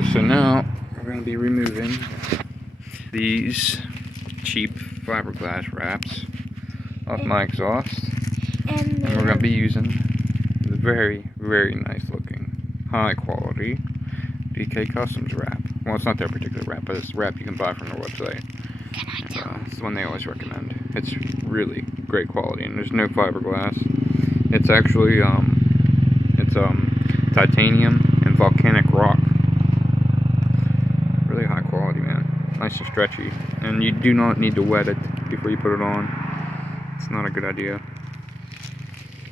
Okay, so now we're going to be removing these cheap fiberglass wraps off my exhaust, and we're going to be using the very, very nice looking, high quality DK Customs wrap. Well, it's not their particular wrap, but it's a wrap you can buy from their website. It's the one they always recommend. It's really great quality, and there's no fiberglass. It's actually titanium and volcanic rock. Really high quality, man. Nice and stretchy, and you do not need to wet it before you put it on. It's not a good idea.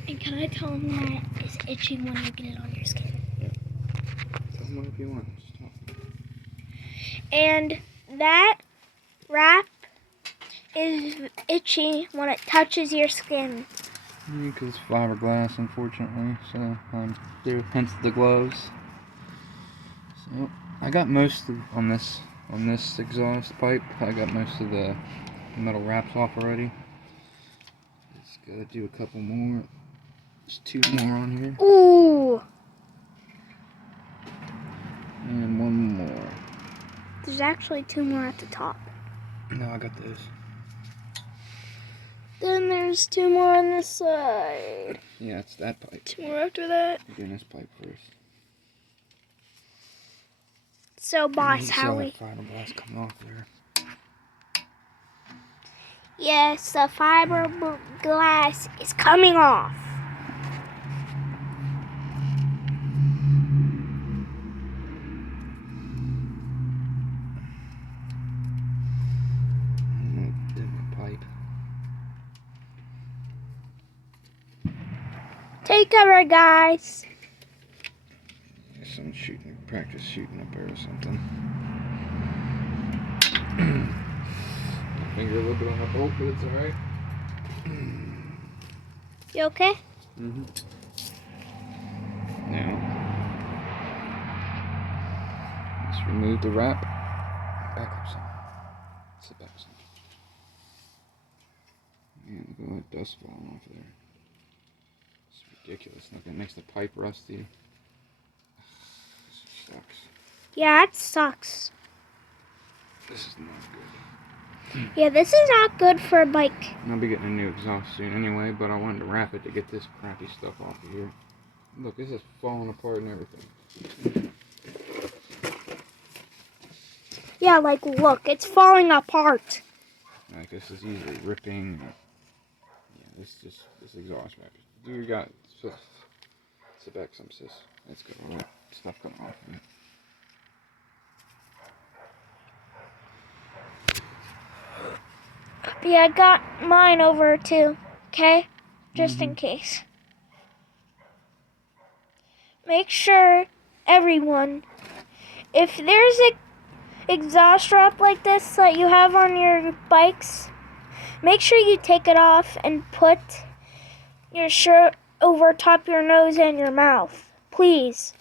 And can I tell them that it's itching when you get it on your skin? Yeah. Tell them what if you want. Just talk. And that wrap is itchy when it touches your skin. Because it's fiberglass, unfortunately, so hence the gloves. So I got most of on this exhaust pipe. I got most of the metal wraps off already. Just gotta do a couple more. There's 2 more on here. Ooh! And 1 more. There's actually 2 more at the top. No, I got those. Then there's 2 more on this side. Yeah, it's that pipe. 2 more after that. We're doing this pipe first. So, boss, how we... fiberglass coming off there. Yes, the fiberglass is coming off. Pipe. Take cover, guys. Some practice shooting up there or something. Finger a little bit on the bolt, but it's alright. You okay? Mm-hmm. Now, let's remove the wrap. Back up some. Sit back some. And look at that dust falling off there. It's ridiculous. Look, it makes the pipe rusty. This sucks. Yeah, it sucks. This is not good. Yeah, this is not good for a bike. I'll be getting a new exhaust soon anyway, but I wanted to wrap it to get this crappy stuff off of here. Look, this is falling apart and everything. Yeah, like, look, it's falling apart. Like, this is easily ripping. Yeah, this exhaust wrap. You got sit back some, sis. Let's go. All that stuff coming off of it. Yeah, I got mine over too, okay? Just in case. Make sure, everyone, if there's an exhaust wrap like this that you have on your bikes, make sure you take it off and put your shirt over top your nose and your mouth. Please.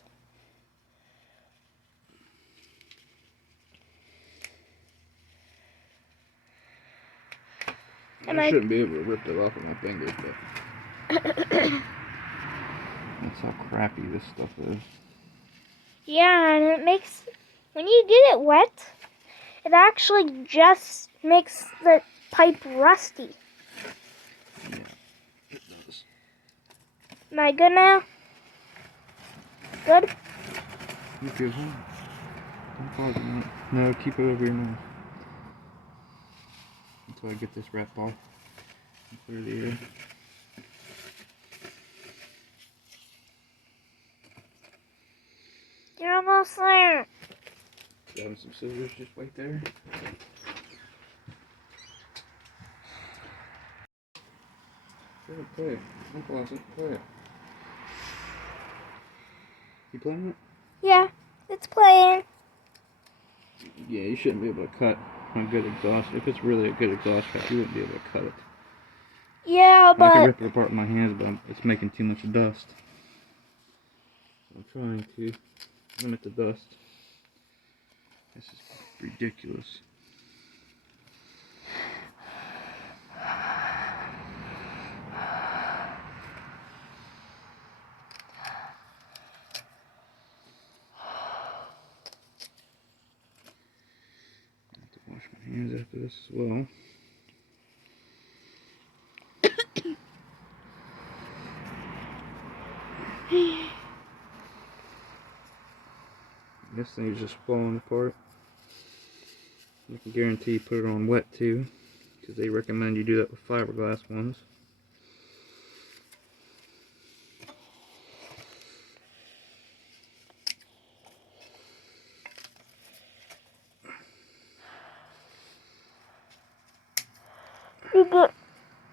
I shouldn't be able to rip it off with my fingers, but that's how crappy this stuff is. Yeah, and it makes, when you get it wet, it actually just makes the pipe rusty. Yeah, it does. Am I good now? Good? You good, huh? Don't pause it, mate. No, keep it over your mouth. Until I get this wrap off and clear the air. You're almost there. Grabbing some scissors, just wait there. Play it. Don't pause it. Play it. You playing it? Yeah, it's playing. Yeah, you shouldn't be able to cut a good exhaust. If it's really a good exhaust wrap, you wouldn't be able to cut it. Yeah, I can but rip it apart with my hands, but it's making too much dust. So I'm trying to limit the dust. This is ridiculous. hands after this as well. This thing is just falling apart. I can guarantee you put it on wet too, because they recommend you do that with fiberglass ones.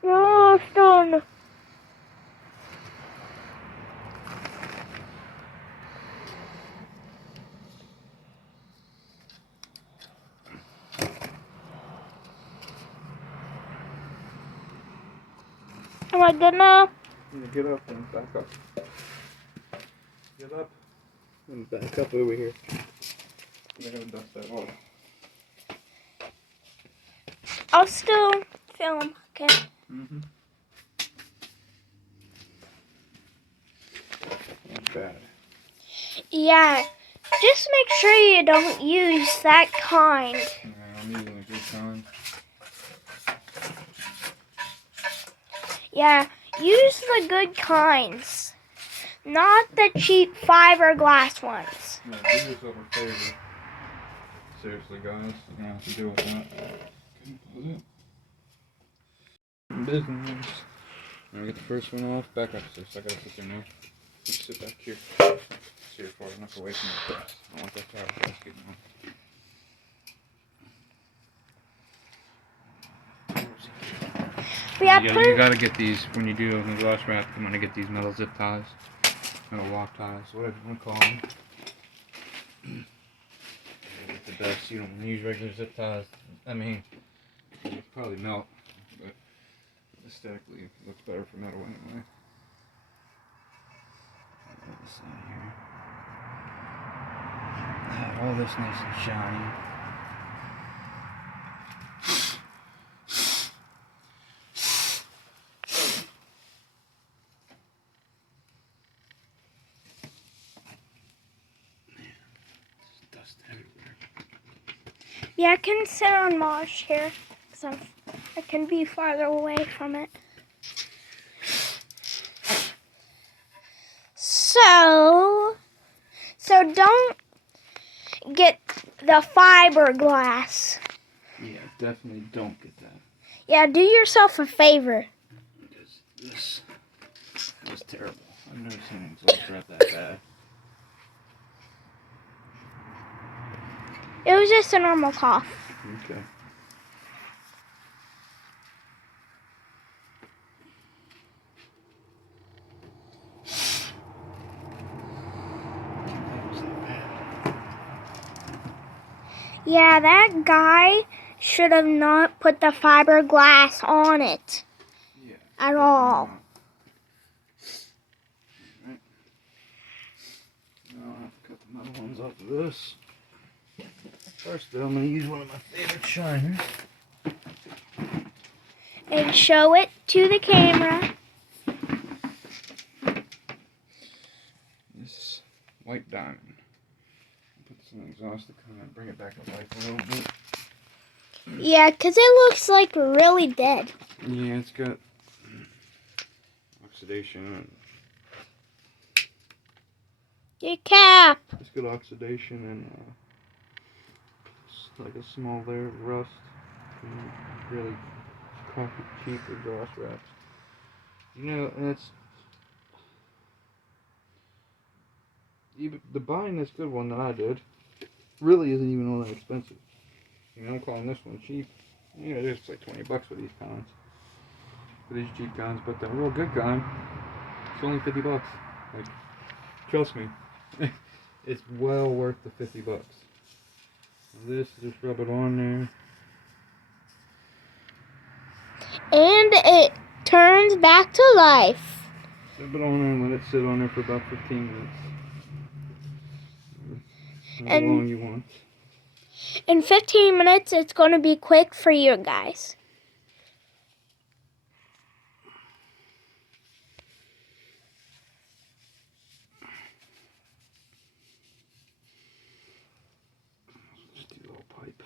You're almost done. Am I good now? Get up and back up. Get up and back up over here. I'm gonna dust that off. I'll still film, okay? Mm-hmm. Not bad. Yeah, just make sure you don't use that kind. Yeah, I'm using a good kind. Yeah, use the good kinds, not the cheap fiberglass ones. Yeah, do yourself a favor. Seriously, guys, you're gonna have to deal with that. Can you pause it? Business. I'm gonna get the first one off. Back up, sis. I gotta sit there now. Just sit back here. So you're far enough away from the press. I don't want that fiberglass getting on. Yeah, You gotta get these when you do the glass wrap. You want to get these metal zip ties, metal lock ties, whatever you want to call them. Get the best. You don't want to use regular zip ties. I mean, it'll probably melt, but aesthetically, it looks better for metal anyway. Get this out of here. All this nice and shiny. Yeah, I can sit on Mosh here, so I can be farther away from it. So don't get the fiberglass. Yeah, definitely don't get that. Yeah, do yourself a favor. Because this is terrible. I've never seen exhaust wrap that bad. It was just a normal cough. Okay. That was that bad. Yeah, that guy should have not put the fiberglass on it Yeah. at all. Right. Now I'll have to cut the metal ones off of this. First though, I'm going to use one of my favorite shiners. And show it to the camera. This white diamond. Put this in the exhaust to kind of bring it back to life a little bit. Yeah, because it looks like really dead. Yeah, it's got oxidation. Your cap. It's got oxidation and like a small layer of rust. And really crappy, cheap exhaust wraps. You know, and it's even the buying this good one that I did really isn't even all that expensive. You know, I'm calling this one cheap. You know, it's like $20 for these kinds, for these cheap kinds. But the real good kind, it's only $50. Like, trust me, it's well worth the $50. This, just rub it on there. And it turns back to life. Rub it on there and let it sit on there for about 15 minutes. How And long you want. in 15 minutes, it's going to be quick for you guys. Just do a little pipe.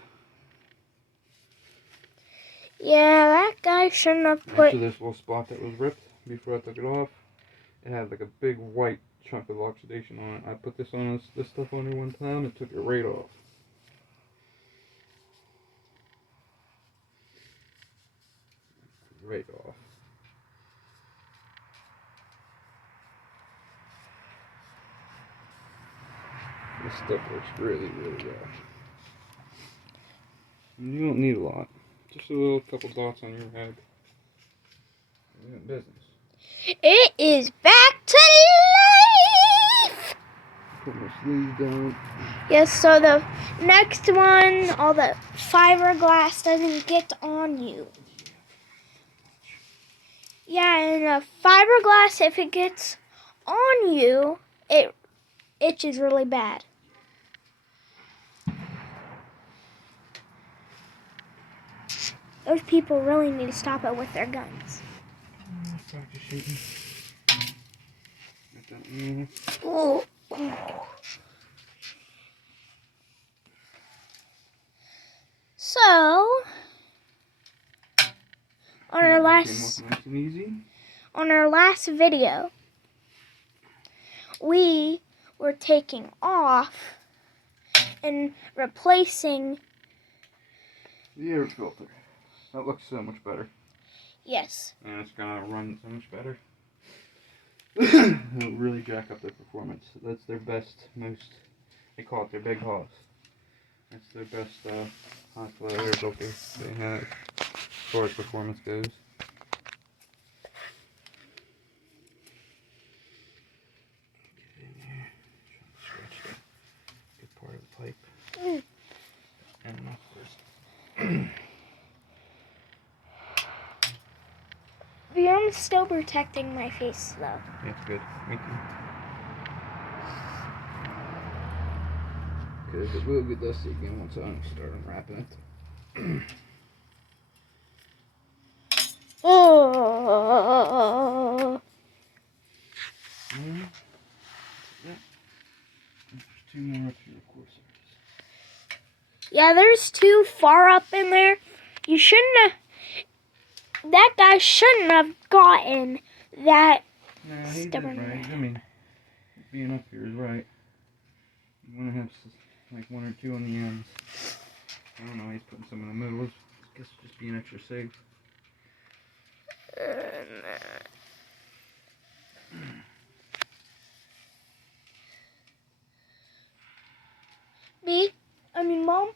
Yeah, that guy shouldn't have put... After this little spot that was ripped before I took it off, it had like a big white chunk of oxidation on it. I put this on this stuff on there one time and took it right off. Right off. This stuff works really, really well. And you don't need a lot. Just a little couple dots on your head. You're in business. It is back to life! Put my sleeves down. Yes, so the next one, all the fiberglass doesn't get on you. Yeah, and the fiberglass, if it gets on you, it itches really bad. Those people really need to stop it with their guns. Practice shooting. Got that in there. Ooh. So, on our last Nice and easy. on our last video, we were taking off and replacing. The air filter. That looks so much better. Yes. And it's gonna run so much better. It'll really jack up their performance. That's their best, they call it their big hoss. That's their best hot flow air filter they have as far as performance goes. Get in here, try to stretch the good part of the pipe. And enough first. I'm still protecting my face though. That's good. Me too. Because it will get dusty again once I start unwrapping it. Oh. There's two more up here, of course. Yeah, there's two far up in there. You shouldn't have. That guy shouldn't have gotten that. No, he did stubborn. right. I mean, being up here is right. You want to have like one or two on the ends. I don't know, he's putting some in the middle. I guess just being extra safe. Mom,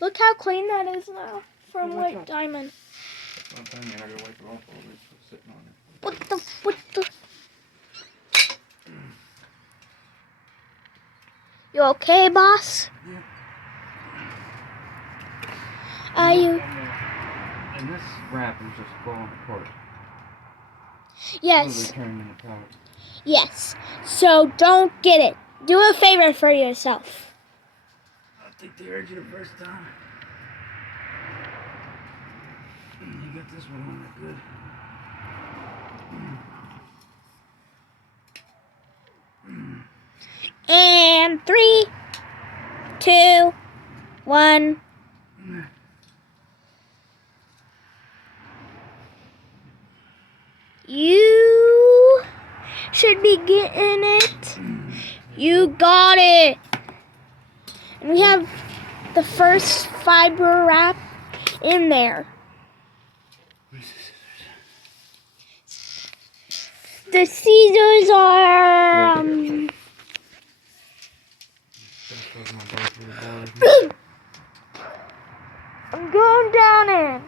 look how clean that is now from Oh, White Diamond. One time I gotta wipe it off all this sitting on it. What the? You okay, boss? Yeah. You? And this wrap is just falling apart. Yes. Turning apart. Yes. So don't get it. Do a favor for yourself. I think they heard you the first time. You got this one on there good. And 3, 2, 1. You should be getting it. You got it. And we have the first fiber wrap in there. The scissors are I'm going down in.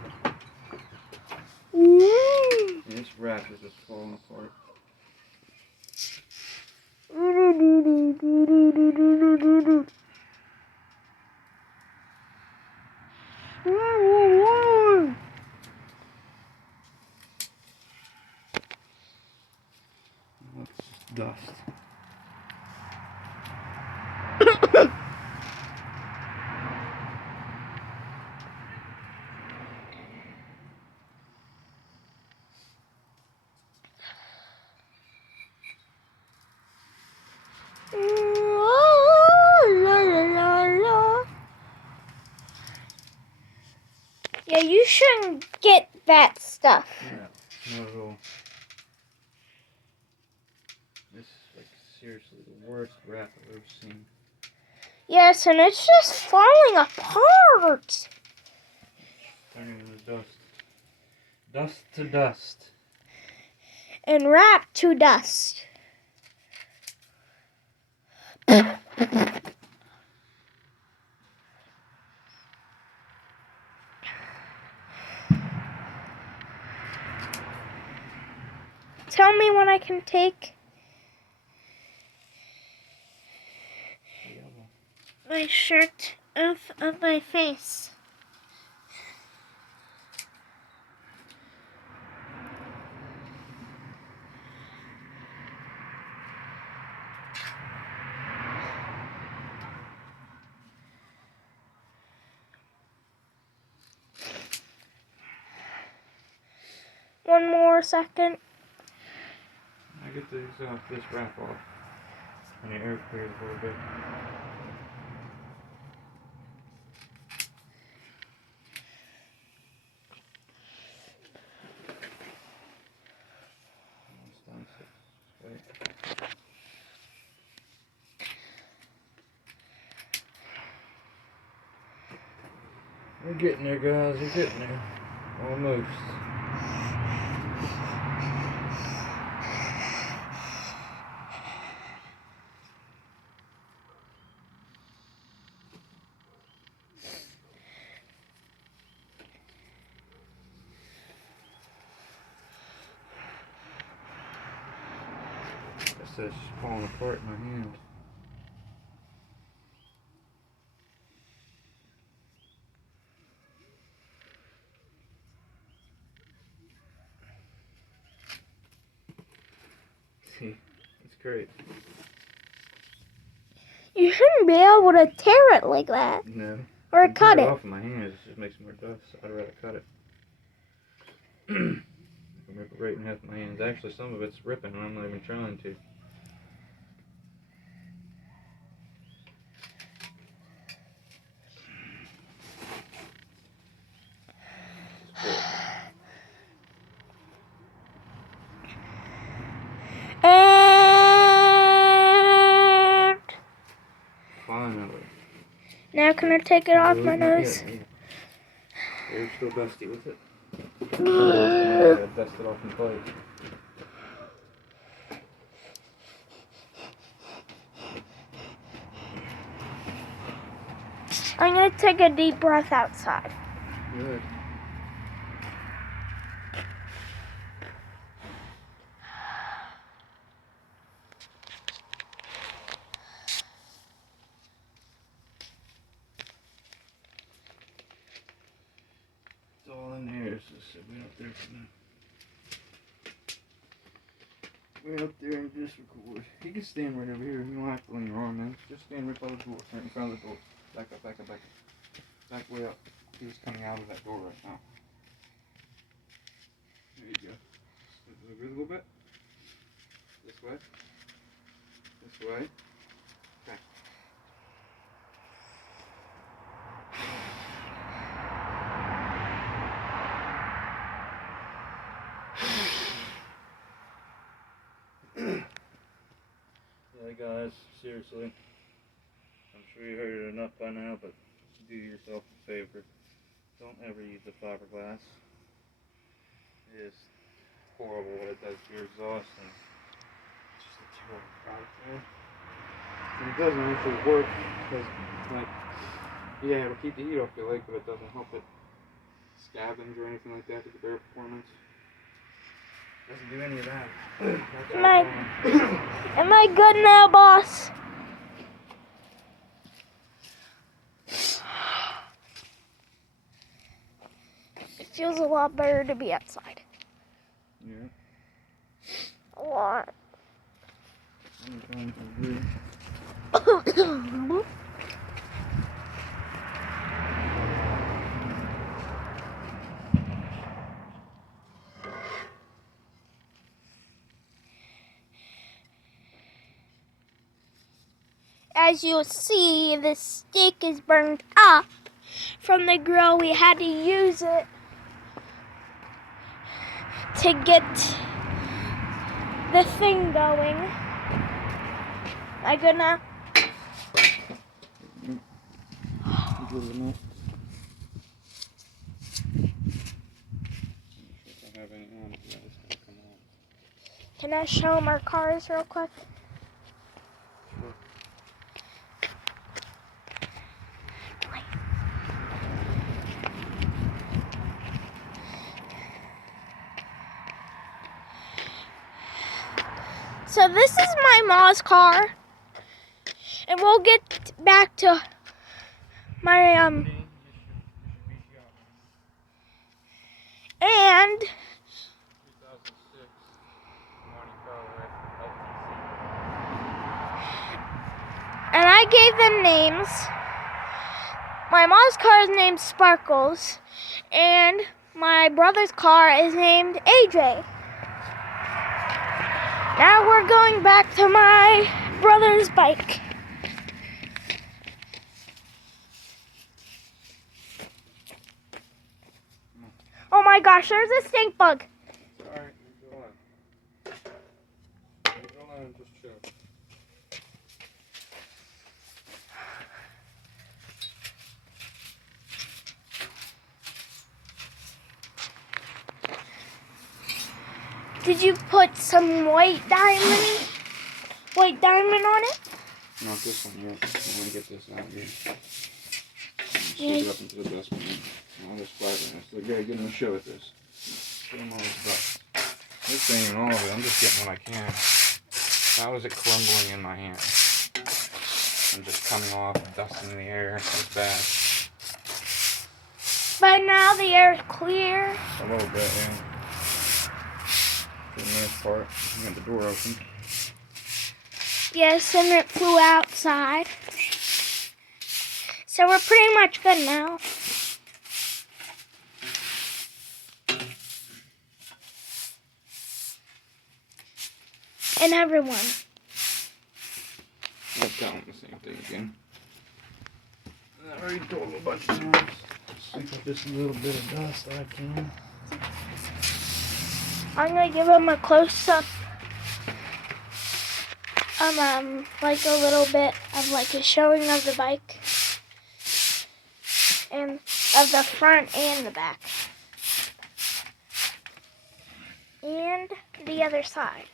This wrap is just falling apart. It's just dust. Yeah, you shouldn't get that stuff. No, not at all. This is like seriously the worst wrap I've ever seen. Yes, and it's just falling apart. Turning into dust. Dust to dust. And wrapped to dust. Tell me when I can take my shirt off of my face. One more second. I get this wrap off. And the air clears a little bit. We're getting there, guys. We're getting there. Almost. It's just falling apart in my hand. See, it's great. You shouldn't be able to tear it like that. No. Or You cut tear it. off of my hand, it just makes more dust. So I'd rather cut it. I can rip it right in half my hands. Actually, some of it's ripping and I'm not even trying to. And Finally. now can I take it off my nose? Yeah. You're still dusty with it. Yeah, dust it off in place. I'm going to take a deep breath outside. Good. It's all in here. It's just way up there for now. Way up there and just record. You can stand right over here. You don't have to lean your arm in. Just stand right by the door, right in front of the door. Back up, back up, back up. Back way up. He's coming out of that door right now. There you go. Move over a little bit. This way. This way. Okay. Yeah, guys, seriously. I'm sure you heard it enough by now, but do yourself a favor. Don't ever use the fiberglass. It is horrible what it does to your exhaust, and it's just a terrible product, man. And it doesn't actually work because, like, yeah, it'll keep the heat off your leg, but it doesn't help it scavenge or anything like that with the bare performance. Doesn't do any of that. Am I good now, boss? It feels a lot better to be outside. Yeah. A lot. I'm trying to agree. As you'll see, the stick is burned up from the grill. We had to use it to get the thing going. I'm gonna. Can I show them our cars real quick? So this is my mom's car, and we'll get back to my and I gave them names. My mom's car is named Sparkles, and my brother's car is named AJ. Now we're going back to my brother's bike. Oh my gosh, there's a stink bug. Alright, go on. Go on, just chill. Did you put some white diamond on it? Not this one yet. I want to get this out here. Stick it up into the dustbin. All this flatterness. Look, yeah, get in the show with this. Show them all this stuff. This ain't even all of it. I'm just getting what I can. How is it crumbling in my hand? I'm just coming off, dust in the air. It's bad. But now the air is clear. A little bit, yeah. For the most part. I got the door open. Yes, and it flew outside. So we're pretty much good now. And everyone. I'll tell them the same thing again. I already told them a bunch of times. Sweep up just a little bit of dust I can. I'm gonna give them a close-up. Like a little bit of like a showing of the bike. And of the front and the back. And the other side.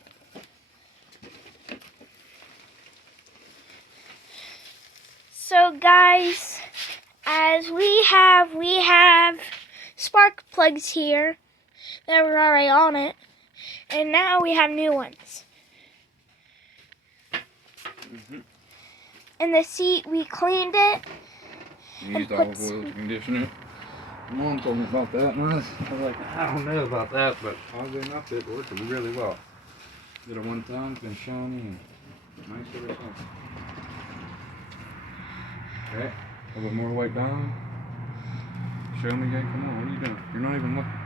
So guys, as we have spark plugs here that were already on it, and now we have new ones. And the seat, we cleaned it. You used olive oil to condition it. Mom told me about that, and I was like, I don't know about that, but oddly enough, it worked really well. Did it one time, it's been shiny and nice ever since. Okay, a little more white down. Show me again, come on, what are you doing? You're not even looking.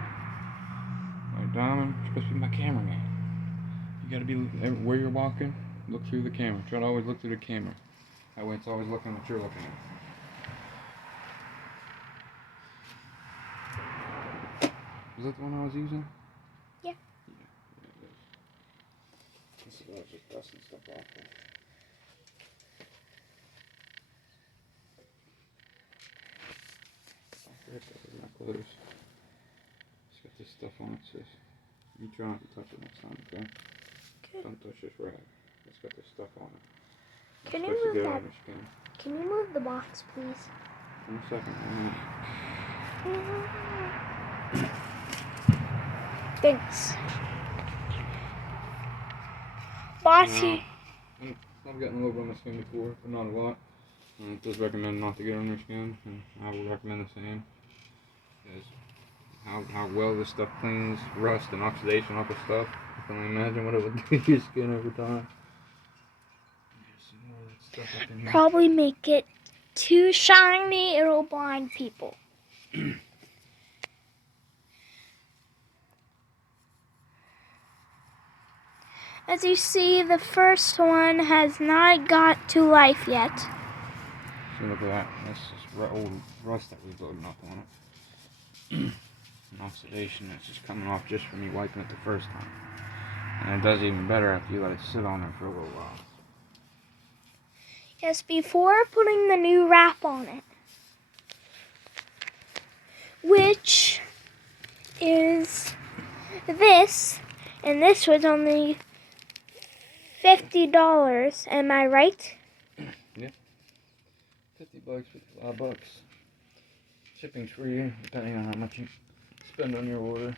White diamond, you're supposed to be my cameraman. You gotta be, where you're walking, look through the camera. Try to always look through the camera. That way it's always looking what you're looking at. Was that the one I was using? Yeah. Yeah, it is. This is just dusting stuff off there. Not close. It's got this stuff on it, sis. You try not to touch it next time, okay? Okay. Don't touch this rag. It's got this stuff on it. It's Can you supposed to move get that? on your skin. Can you move the box, please? 1 second. Thanks. Bossy. I've gotten a little bit on my skin before, but not a lot. It does recommend not to get on your skin, and I would recommend the same. Because how well this stuff cleans rust and oxidation off of stuff. I can only imagine what it would do to your skin over time. There's some more of that stuff up in here. Probably make it too shiny, it'll blind people. As you see, the first one has not got to life yet. So look at that. That's just old rust that we've loaded up on it. and oxidation that's just coming off just from me wiping it the first time. And it does even better after you let it sit on there for a little while. Yes, before putting the new wrap on it, which is this, and this was only $50. Am I right? Yeah. $50, $55. Shipping's free, depending on how much you spend on your order.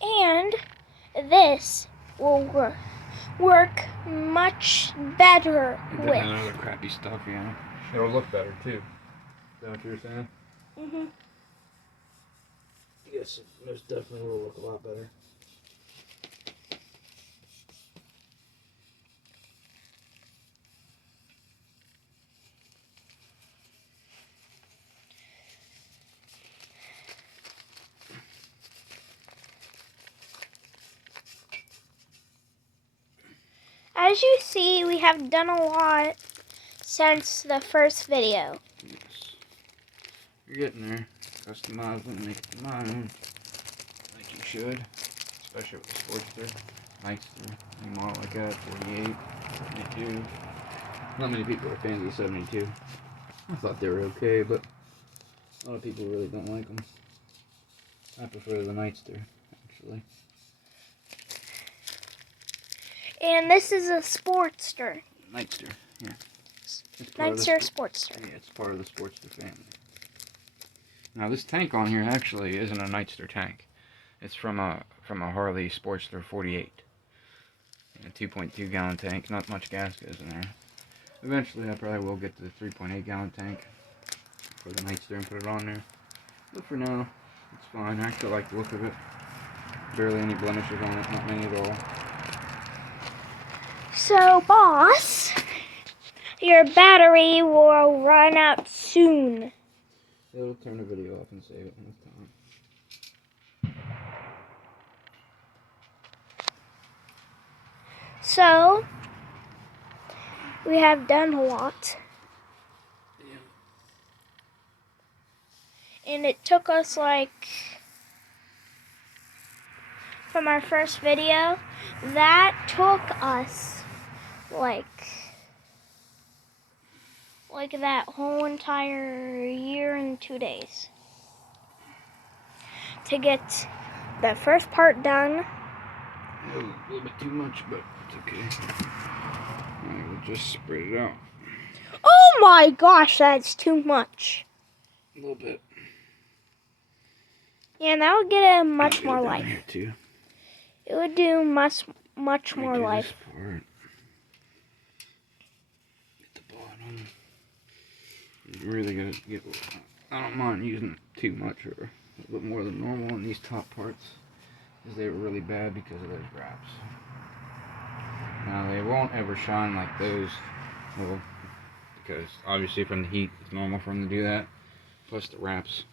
And this will work much better And with. that other crappy stuff, yeah. It'll look better too. Is that what you're saying? Mm-hmm. Yes, it most definitely will look a lot better. As you see, we have done a lot since the first video. Yes. You're getting there. Customize and make it your own. Like you should. Especially with the Sportster. Nightster. Any model like that. 48. 72. Not many people are fans of the 72. I thought they were okay, but a lot of people really don't like them. I prefer the Nightster, actually. And this is a Sportster. Nightster, yeah. Nightster Sportster. Yeah, it's part of the Sportster family. Now this tank on here actually isn't a Nightster tank. It's from a Harley Sportster 48. A 2.2 gallon tank. Not much gas goes in there. Eventually I probably will get to the 3.8 gallon tank for the Nightster and put it on there. But for now, it's fine. I actually like the look of it. Barely any blemishes on it, not many at all. So, boss, your battery will run out soon. It'll turn the video off and save it when it's time. So, we have done a lot. Yeah. And it took us from our first video, that took us that whole entire year and 2 days to get the first part done. A little bit too much, but it's okay. Alright, we'll just spread it out. Oh my gosh, that's too much. A little bit. Yeah, and that would get a much more Down life. here too. It would do much more Do life. this part. Get the bottom. You really gotta get. I don't mind using too much or a little bit more than normal on these top parts, because they were really bad because of those wraps. Now they won't ever shine like those, well, because obviously from the heat it's normal for them to do that. Plus the wraps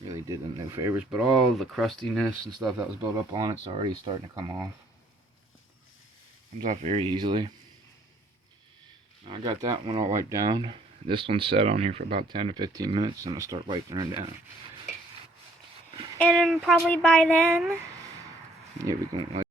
really did them no favors. But all the crustiness and stuff that was built up on it's already starting to come off. Comes off very easily. Now, I got that one all wiped down. This one sat on here for about 10 to 15 minutes, and I'll start wiping her down. And probably by then, Yeah, we can wipe.